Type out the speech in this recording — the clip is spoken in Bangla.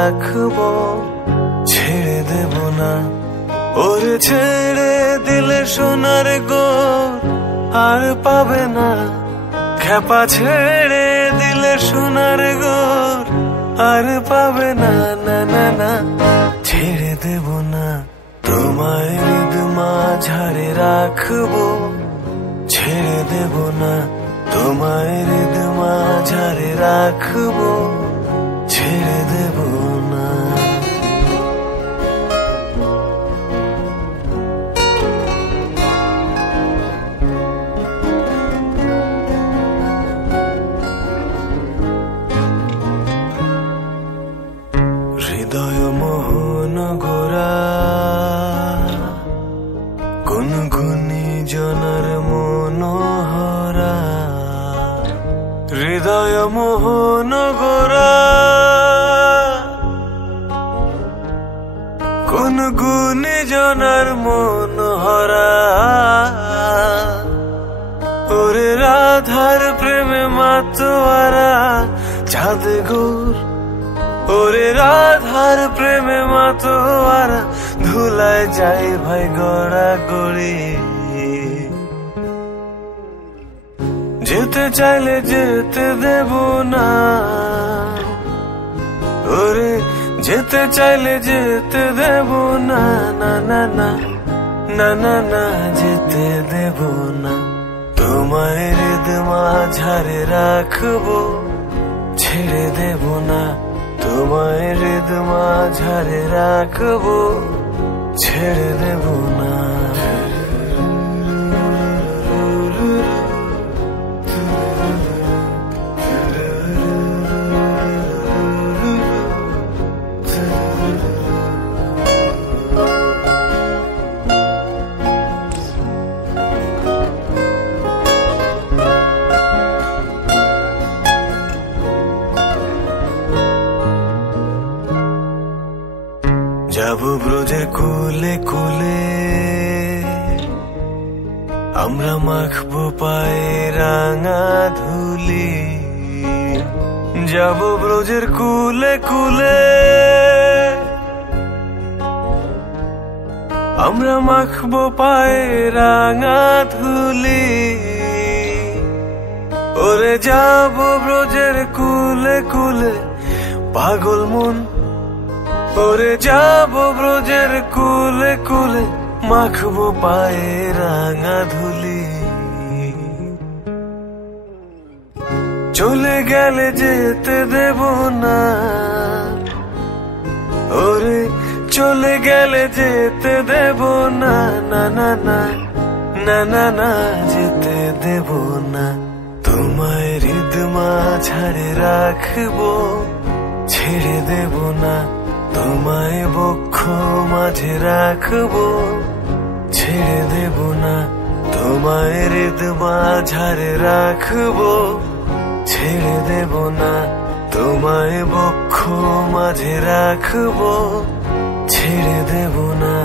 রাখবো, ছেড়ে দেব না। ওরে ছেড়ে দিলে সোনার গোর আর পাবে না, খ্যাপা ছেড়ে দিলে সোনার গোর আর পাবে না, না না না। ছেড়ে দেব না, তোমায় হৃদ মাঝারে রাখবো, ছেড়ে দেব না, তোমায় হৃদ মাঝারে রাখবো, ছেড়ে দেব না। হৃদয় মোহন গোরা গুনগুনি জনার মনোহরা, হৃদয় মোহন গোরা গুনগুনি জনার মনোহরা। ওরে রাধার প্রেমে মাতোয়ারা চাঁদ গোর, ওরে রাধার প্রেমে মাতোয়ারা ধুলায় যাই ভাই গড়া গড়ি। যেতে চাইলে যেতে দেব না, ওরে যেতে চাইলে যেতে দেব না, না না না না না না, যেতে দেব না। তোমায় হৃদ মাঝারে রাখবো, ছেড়ে দেব না, তোমায় হৃদ মাঝারে রাখবো, ছেড়ে দেব না। যাব ব্রজের কুলে কুলে, আমরা মাখবো পায়ে রাঙা ধুলি। যাব ব্রজের কুলে কুলে, আমরা মাখবো পায়ে রাঙা ধুলি। ওরে যাব ব্রজের কুলে কুলে পাগল মন, ওরে যাব ব্রজের কুলে কুলে মাখবো পায়ে রাঙা ধুলি। চলে গেলে যেতে দেব না, ওরে চলে গেলে যেতে দেব না, না না না না না না, যেতে দেব না। তোমায় হৃদ মাঝারে রাখবো, ছেড়ে দেব না, তোমায় বক্ষ মাঝে রাখবো, ছেড়ে দেব না। তোমায় হৃদ মাঝারে রাখবো, ছেড়ে দেব না, তোমায় বক্ষ মাঝে রাখবো, ছেড়ে দেব না।